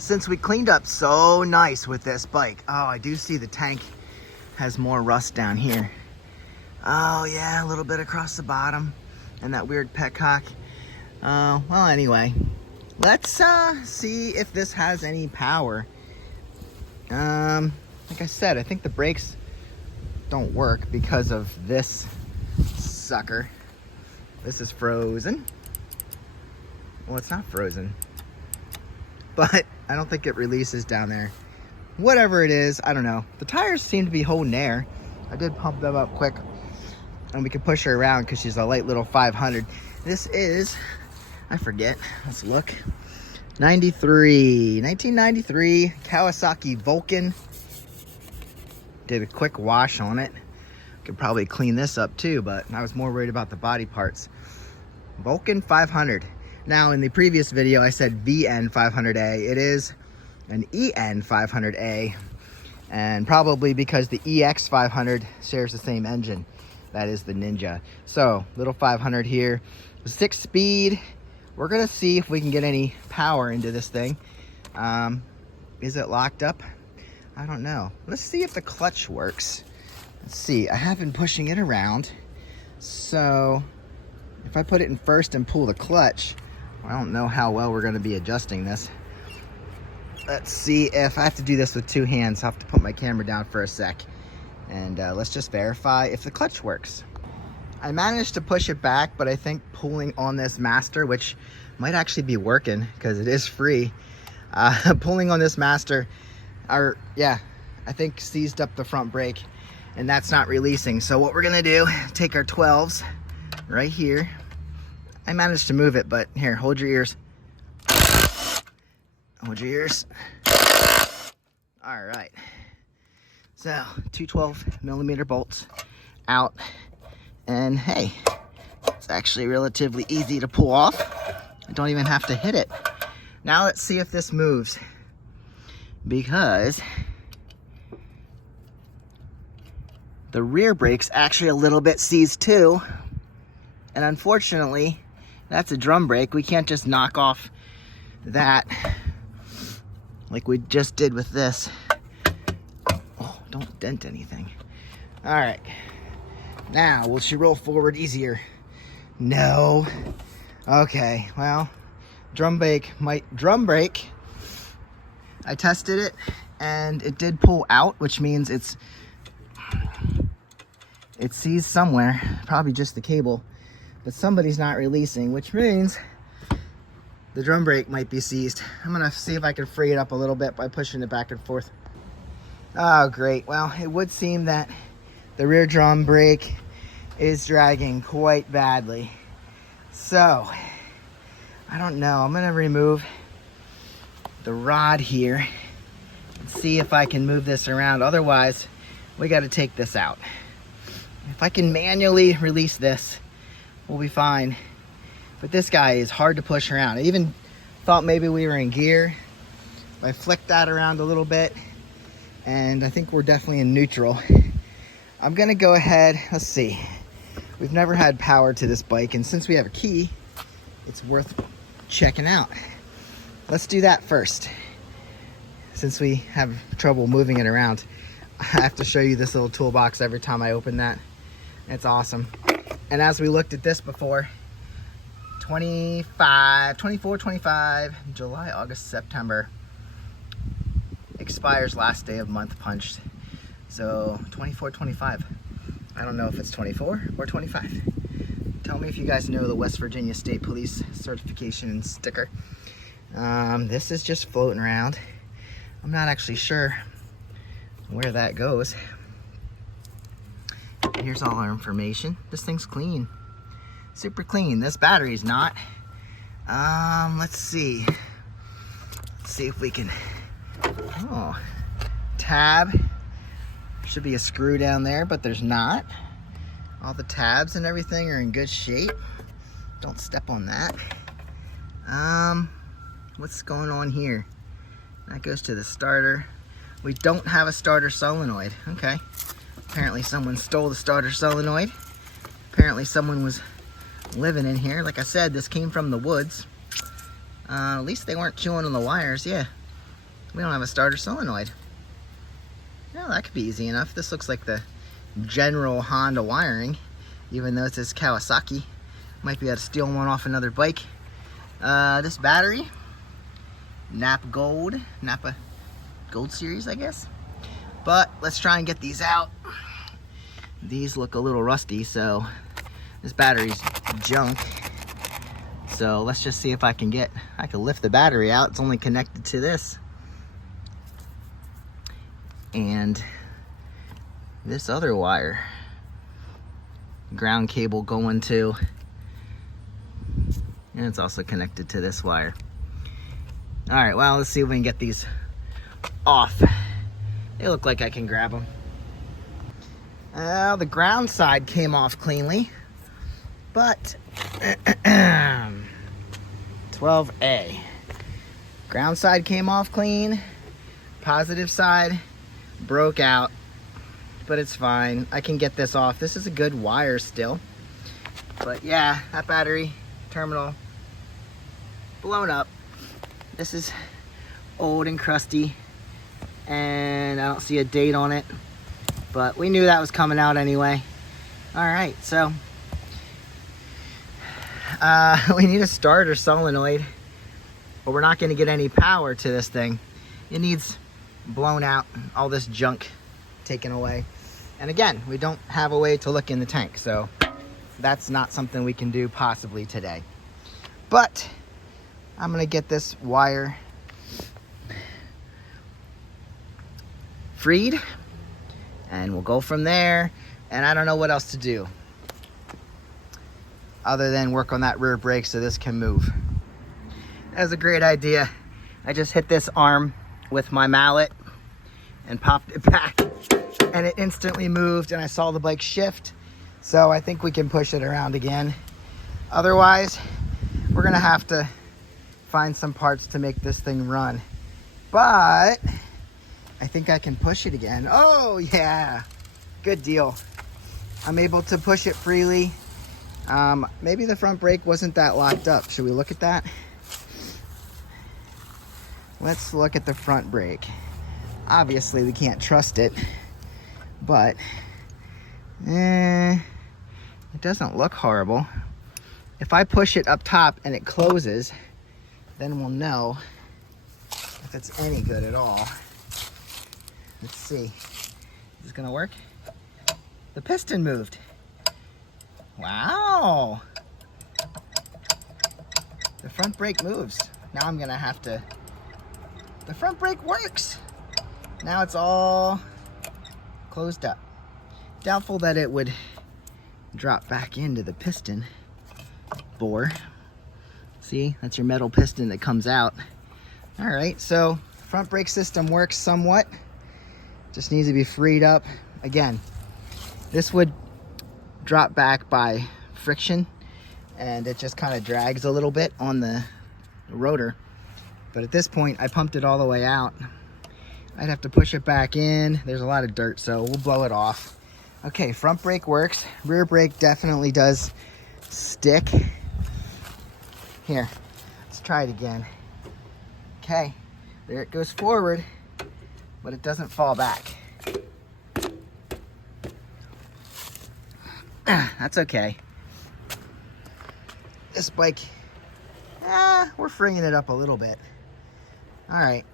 since we cleaned up so nice with this bike. Oh, I do see the tank has more rust down here. Oh yeah, a little bit across the bottom and that weird petcock. Well, anyway, let's see if this has any power. Like I said, I think the brakes don't work because of this sucker. This is frozen. Well, it's not frozen, but I don't think it releases down there. Whatever it is, I don't know. The tires seem to be holding air. I did pump them up quick, and we can push her around because she's a light little 500. This is, I forget, let's look. 1993 Kawasaki Vulcan. Did a quick wash on it. Could probably clean this up too, but I was more worried about the body parts. Vulcan 500. Now in the previous video I said VN500A. It is an EN500A, and probably because the EX500 shares the same engine. That is the Ninja. So little 500 here, 6-speed. We're gonna see if we can get any power into this thing. Is it locked up? I don't know. Let's see if the clutch works. Let's see, I have been pushing it around. So if I put it in first and pull the clutch, I don't know how well we're gonna be adjusting this. Let's see if I have to do this with two hands. I'll have to put my camera down for a sec. And let's just verify if the clutch works. I managed to push it back, but I think pulling on this master, which might actually be working because it is free, pulling on this master, I think seized up the front brake, and that's not releasing. So what we're gonna do, take our 12s right here. I managed to move it, but here, hold your ears. Hold your ears. All right. So, two 12mm bolts out. And hey, it's actually relatively easy to pull off. I don't even have to hit it. Now let's see if this moves. Because the rear brake's actually a little bit seized too. And unfortunately, that's a drum brake. We can't just knock off that like we just did with this. Oh, don't dent anything. All right. Now, will she roll forward easier? No. Okay, well, drum brake. I tested it and it did pull out, which means it's seized somewhere, probably just the cable, but somebody's not releasing, which means the drum brake might be seized. I'm gonna see if I can free it up a little bit by pushing it back and forth. Oh, great. Well, it would seem that the rear drum brake is dragging quite badly. So, I don't know. I'm gonna remove the rod here and see if I can move this around. Otherwise, we gotta take this out. If I can manually release this, we'll be fine. But this guy is hard to push around. I even thought maybe we were in gear. I flicked that around a little bit, and I think we're definitely in neutral. I'm gonna go ahead, let's see. We've never had power to this bike, and since we have a key, it's worth checking out. Let's do that first. Since we have trouble moving it around, I have to show you this little toolbox every time I open that. It's awesome. And as we looked at this before, 24, 25, July, August, September. Expires last day of month punched. So 24, 25. I don't know if it's 24 or 25. Tell me if you guys know the West Virginia State Police certification sticker. This is just floating around. I'm not actually sure where that goes. Here's all our information. This thing's clean. Super clean. This battery's not. Let's see. Let's see if we can. Oh, tab. Should be a screw down there, but there's not. All the tabs and everything are in good shape. Don't step on that. What's going on here? That goes to the starter. We don't have a starter solenoid. Okay. Apparently someone stole the starter solenoid. Apparently someone was living in here. Like I said, this came from the woods. At least they weren't chewing on the wires. Yeah, We don't have a starter solenoid. No, that could be easy enough. This looks like the general Honda wiring, even though it says Kawasaki. Might be able to steal one off another bike. This battery, Napa Gold Series, I guess. But let's try and get these out. These look a little rusty, so this battery's junk. So let's just see if I can lift the battery out. It's only connected to this. And this other wire, ground cable going to, and it's also connected to this wire. All right, well, let's see if we can get these off. They look like I can grab them. The ground side came off cleanly, but 12A. Ground side came off clean. Positive side broke out, but it's fine. I can get this off. This is a good wire still. But yeah, that battery terminal blown up. This is old and crusty, and I don't see a date on it, but we knew that was coming out anyway. All right, so we need a starter solenoid, but we're not going to get any power to this thing. It needs blown out, all this junk taken away. And again, we don't have a way to look in the tank, so that's not something we can do possibly today. But I'm gonna get this wire freed and we'll go from there. And I don't know what else to do other than work on that rear brake so this can move. That was a great idea. I just hit this arm with my mallet and popped it back, and it instantly moved, and I saw the bike shift. So I think we can push it around again. Otherwise, we're gonna have to find some parts to make this thing run. But I think I can push it again. Oh yeah, good deal. I'm able to push it freely. Maybe the front brake wasn't that locked up. Should we look at that? Let's look at the front brake. Obviously we can't trust it, but it doesn't look horrible. If I push it up top and it closes, then we'll know if it's any good at all. Let's see. Is this gonna work? The piston moved. Wow. The front brake moves. Now I'm gonna have to, the front brake works. Now it's all closed up. Doubtful that it would drop back into the piston bore. See, that's your metal piston that comes out. All right, so front brake system works somewhat. Just needs to be freed up. Again, this would drop back by friction, and it just kind of drags a little bit on the rotor. But at this point, I pumped it all the way out. I'd have to push it back in. There's a lot of dirt, so we'll blow it off. Okay, front brake works. Rear brake definitely does stick. Here, let's try it again. Okay, there it goes forward, but it doesn't fall back. That's okay. This bike, we're freeing it up a little bit. All right.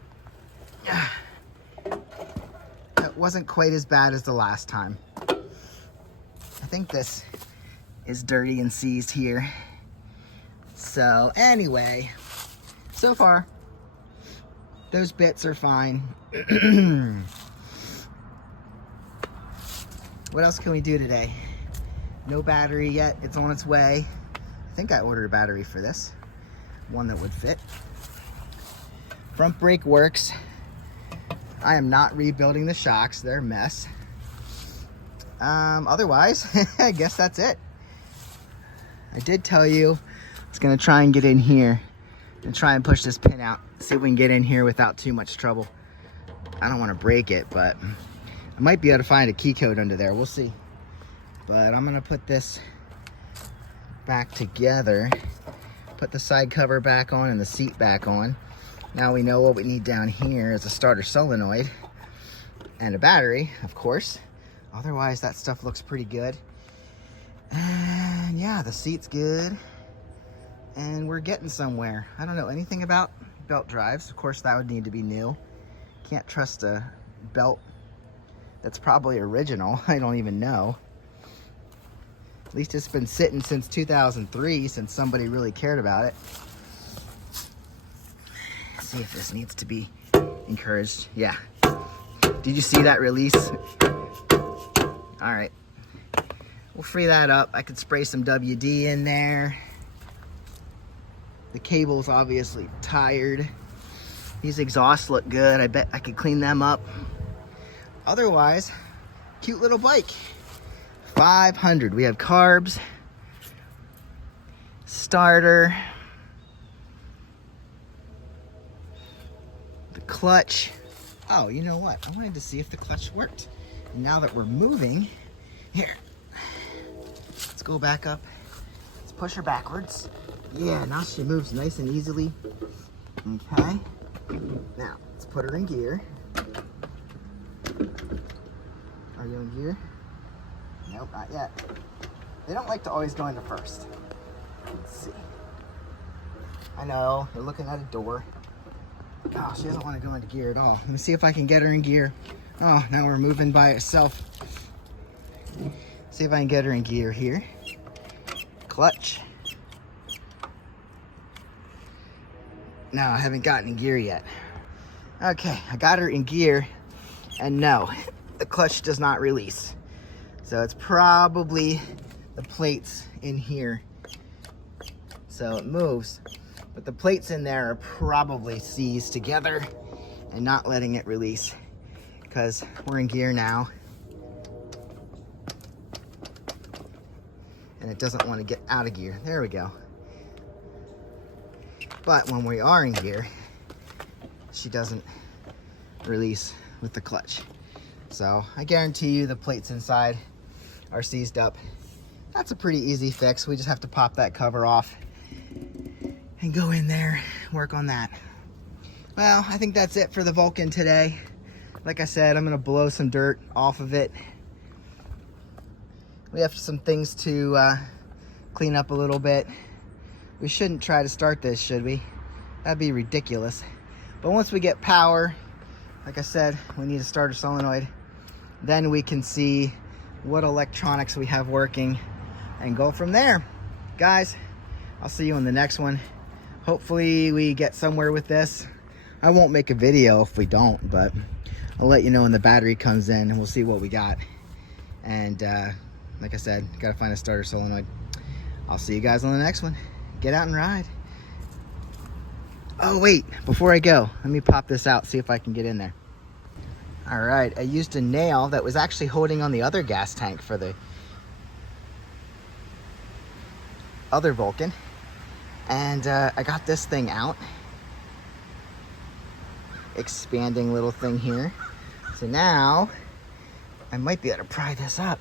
That wasn't quite as bad as the last time. I think this is dirty and seized here. So anyway, so far, those bits are fine. What else can we do today? No battery yet, it's on its way. I think I ordered a battery for this, one that would fit. Front brake works. I am not rebuilding the shocks, they're a mess. Otherwise, I guess that's it. I did tell you I was gonna try and get in here and try and push this pin out, see if we can get in here without too much trouble. I don't want to break it, but I might be able to find a key code under there, we'll see. But I'm gonna put this back together, put the side cover back on and the seat back on. Now we know what we need down here is a starter solenoid and a battery, of course. Otherwise, that stuff looks pretty good. And yeah, the seat's good. And we're getting somewhere. I don't know anything about belt drives. Of course, that would need to be new. Can't trust a belt that's probably original. I don't even know. At least it's been sitting since 2003, since somebody really cared about it. Let's see if this needs to be encouraged. Yeah. Did you see that release? All right. We'll free that up. I could spray some WD in there. The cable's obviously tired. These exhausts look good. I bet I could clean them up. Otherwise, cute little bike. 500. We have carbs, starter, the clutch. Oh, you know what? I wanted to see if the clutch worked. And now that we're moving, here, let's go back up. Let's push her backwards. Yeah, now she moves nice and easily. Okay. Now, let's put her in gear. Are you in gear? Nope, not yet. They don't like to always go into first. Let's see. I know, they're looking at a door. Oh, she doesn't want to go into gear at all. Let me see if I can get her in gear. Oh, now we're moving by itself. See if I can get her in gear here. Clutch. No, I haven't gotten in gear yet. Okay, I got her in gear, and no, the clutch does not release. So it's probably the plates in here. So it moves, but the plates in there are probably seized together and not letting it release, because we're in gear now. And it doesn't want to get out of gear. There we go. But when we are in gear, she doesn't release with the clutch. So I guarantee you the plates inside are seized up. That's a pretty easy fix. We just have to pop that cover off and go in there, work on that. Well, I think that's it for the Vulcan today. Like I said, I'm gonna blow some dirt off of it. We have some things to clean up a little bit. We shouldn't try to start this, should we? That'd be ridiculous. But once we get power, like I said, we need a starter solenoid. Then we can see what electronics we have working and go from there. Guys, I'll see you in the next one. Hopefully we get somewhere with this. I won't make a video if we don't, but I'll let you know when the battery comes in and we'll see what we got. And like I said, gotta find a starter solenoid. I'll see you guys on the next one. Get out and ride. Oh wait, before I go, let me pop this out, see if I can get in there. All right, I used a nail that was actually holding on the other gas tank for the other Vulcan. And I got this thing out. Expanding little thing here. So now, I might be able to pry this up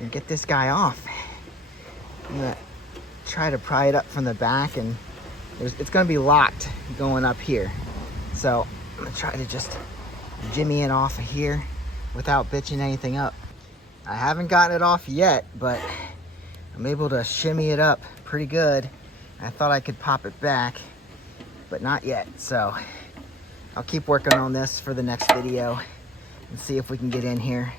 and get this guy off. I'm gonna try to pry it up from the back, and it's gonna be locked going up here. So I'm gonna try to just jimmy it off of here without bitching anything up. I haven't gotten it off yet, but I'm able to shimmy it up pretty good. I thought I could pop it back, but not yet. So I'll keep working on this for the next video and see if we can get in here.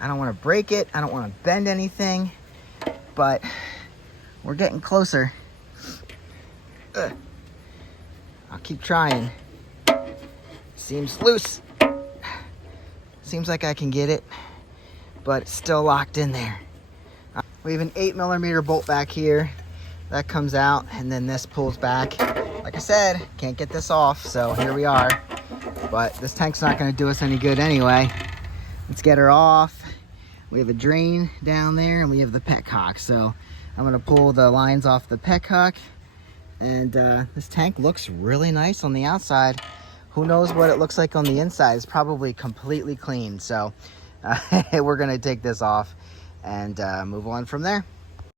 I don't want to break it. I don't want to bend anything, but we're getting closer. Ugh. I'll keep trying. Seems loose. Seems like I can get it, but it's still locked in there. We have an 8mm bolt back here. That comes out, and then this pulls back. Like I said, can't get this off, so here we are. But this tank's not gonna do us any good anyway. Let's get her off. We have a drain down there, and we have the petcock. So I'm gonna pull the lines off the petcock. And this tank looks really nice on the outside. Who knows what it looks like on the inside? It's probably completely clean. So we're gonna take this off and move on from there.